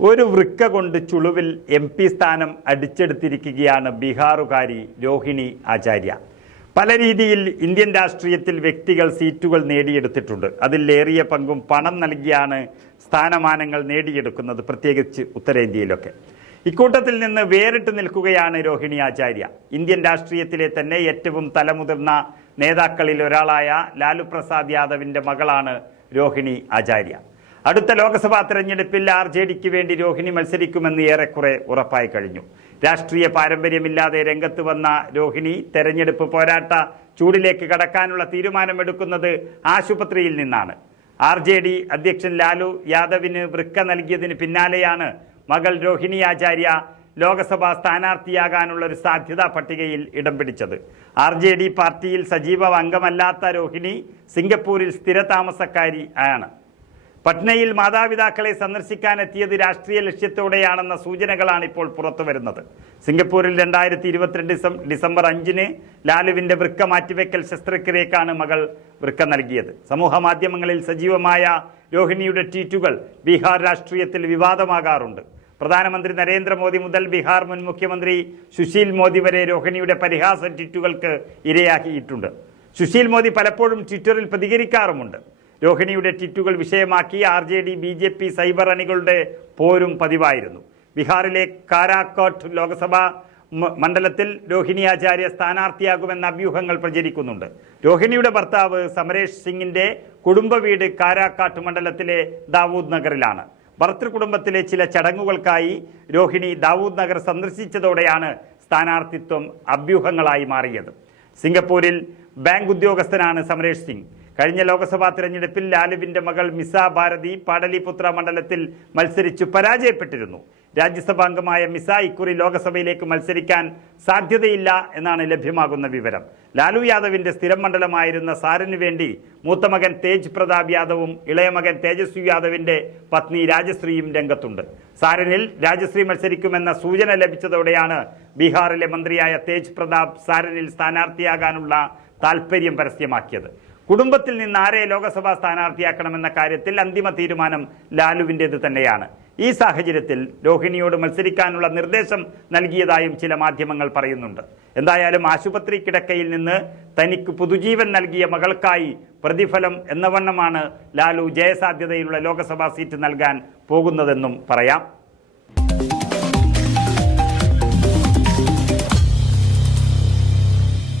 ഒരു വൃക്ക കൊണ്ട് ചുളുവിൽ എം പി സ്ഥാനം അടിച്ചെടുത്തിരിക്കുകയാണ് ബീഹാറുകാരി രോഹിണി ആചാര്യ. പല രീതിയിൽ ഇന്ത്യൻ രാഷ്ട്രീയത്തിൽ വ്യക്തികൾ സീറ്റുകൾ നേടിയെടുത്തിട്ടുണ്ട്. അതിലേറിയ പങ്കും പണം നൽകിയാണ് സ്ഥാനമാനങ്ങൾ നേടിയെടുക്കുന്നത് പ്രത്യേകിച്ച് ഉത്തരേന്ത്യയിലൊക്കെ. ഇക്കൂട്ടത്തിൽ നിന്ന് വേറിട്ട് നിൽക്കുകയാണ് രോഹിണി ആചാര്യ. ഇന്ത്യൻ രാഷ്ട്രീയത്തിലെ തന്നെ ഏറ്റവും തലമുതിർന്ന നേതാക്കളിൽ ഒരാളായ ലാലു പ്രസാദ് യാദവിന്റെ മകളാണ് രോഹിണി ആചാര്യ. അടുത്ത ലോക്സഭാ തെരഞ്ഞെടുപ്പിൽ ആർ ജെ ഡിക്ക് വേണ്ടി രോഹിണി മത്സരിക്കുമെന്ന് ഏറെക്കുറെ ഉറപ്പായി കഴിഞ്ഞു. രാഷ്ട്രീയ പാരമ്പര്യമില്ലാതെ രംഗത്ത് വന്ന രോഹിണി തെരഞ്ഞെടുപ്പ് പോരാട്ട ചൂടിലേക്ക് കടക്കാനുള്ള തീരുമാനമെടുക്കുന്നത് ആശുപത്രിയിൽ നിന്നാണ്. ആർ ജെ ഡി അധ്യക്ഷൻ ലാലു യാദവിന് വൃക്ക നൽകിയതിന് പിന്നാലെയാണ് മകൾ രോഹിണി ആചാര്യ ലോക്സഭാ സ്ഥാനാർത്ഥിയാകാനുള്ള ഒരു സാധ്യതാ പട്ടികയിൽ ഇടം പിടിച്ചത്. ആർ ജെ ഡി പാർട്ടിയിൽ സജീവ അംഗമല്ലാത്ത രോഹിണി സിംഗപ്പൂരിൽ സ്ഥിരതാമസക്കാരി ആണ്. പട്നയിൽ മാതാപിതാക്കളെ സന്ദർശിക്കാൻ എത്തിയത് രാഷ്ട്രീയ ലക്ഷ്യത്തോടെയാണെന്ന സൂചനകളാണ് ഇപ്പോൾ പുറത്തു വരുന്നത് സിംഗപ്പൂരിൽ രണ്ടായിരത്തി ഇരുപത്തിരണ്ട് ഡിസം ഡിസംബർ അഞ്ചിന് ലാലുവിന്റെ വൃക്ക മാറ്റിവെക്കൽ ശസ്ത്രക്രിയക്കാണ് മകൾ വൃക്ക നൽകിയത്. സമൂഹ മാധ്യമങ്ങളിൽ സജീവമായ രോഹിണിയുടെ ട്വീറ്റുകൾ ബീഹാർ രാഷ്ട്രീയത്തിൽ വിവാദമാകാറുണ്ട്. പ്രധാനമന്ത്രി നരേന്ദ്രമോദി മുതൽ ബീഹാർ മുൻ മുഖ്യമന്ത്രി സുശീൽ മോദി വരെ രോഹിണിയുടെ പരിഹാസ ട്വീറ്റുകൾക്ക് ഇരയാക്കിയിട്ടുണ്ട്. സുശീൽ മോദി പലപ്പോഴും ട്വിറ്ററിൽ പ്രതികരിക്കാറുമുണ്ട്. രോഹിണിയുടെ ട്വിറ്റുകൾ വിഷയമാക്കി R J D B J P cyber അണികളുടെ പോരും പതിവായിരുന്നു. ബീഹാറിലെ കാരാക്കോട്ട് ലോക്സഭാ മണ്ഡലത്തിൽ രോഹിണി ആചാര്യ സ്ഥാനാർത്ഥിയാകുമെന്ന അഭ്യൂഹങ്ങൾ പ്രചരിക്കുന്നുണ്ട്. രോഹിണിയുടെ ഭർത്താവ് സമരേഷ് സിംഗിന്റെ കുടുംബ വീട് കാരാക്കാട്ട് മണ്ഡലത്തിലെ ദാവൂദ് നഗറിലാണ്. ഭർത്തൃ കുടുംബത്തിലെ ചില ചടങ്ങുകൾക്കായി രോഹിണി ദാവൂദ് നഗർ സന്ദർശിച്ചതോടെയാണ് സ്ഥാനാർത്ഥിത്വം അഭ്യൂഹങ്ങളായി മാറിയത്. സിംഗപ്പൂരിൽ ബാങ്ക് ഉദ്യോഗസ്ഥനാണ് സമരേഷ് സിംഗ്. കഴിഞ്ഞ ലോക്സഭാ തിരഞ്ഞെടുപ്പിൽ ലാലുവിന്റെ മകൾ മിസ ഭാരതി പാടലിപുത്ര മണ്ഡലത്തിൽ മത്സരിച്ചു പരാജയപ്പെട്ടിരുന്നു. രാജ്യസഭാംഗമായ മിസ ഇക്കുറി ലോക്സഭയിലേക്ക് മത്സരിക്കാൻ സാധ്യതയില്ല എന്നാണ് ലഭ്യമാകുന്ന വിവരം. ലാലു യാദവിന്റെ സ്ഥിരം മണ്ഡലമായിരുന്ന സാരനു വേണ്ടി മൂത്ത മകൻ തേജ് പ്രതാപ് യാദവും ഇളയ മകൻ തേജസ്വി യാദവിന്റെ പത്നി രാജശ്രീയും രംഗത്തുണ്ട്. സാരനിൽ രാജശ്രീ മത്സരിക്കുമെന്ന സൂചന ലഭിച്ചതോടെയാണ് ബീഹാറിലെ മന്ത്രിയായ തേജ് പ്രതാപ് സാരനിൽ സ്ഥാനാർത്ഥിയാകാനുള്ള താൽപര്യം പരസ്യമാക്കിയത്. കുടുംബത്തിൽ നിന്ന് ആരെ ലോക്സഭാ സ്ഥാനാർത്ഥിയാക്കണമെന്ന കാര്യത്തിൽ അന്തിമ തീരുമാനം ലാലുവിന്റേത് തന്നെയാണ്. ഈ സാഹചര്യത്തിൽ രോഹിണിയോട് മത്സരിക്കാനുള്ള നിർദ്ദേശം നൽകിയതായും ചില മാധ്യമങ്ങൾ പറയുന്നുണ്ട്. എന്തായാലും ആശുപത്രി കിടക്കയിൽ നിന്ന് തനിക്ക് പുതുജീവൻ നൽകിയ മകൾക്കായി പ്രതിഫലം എന്നവണ്ണമാണ് ലാലു ജയസാധ്യതയിലുള്ള ലോക്സഭാ സീറ്റ് നൽകാൻ പോകുന്നതെന്നും പറയാം.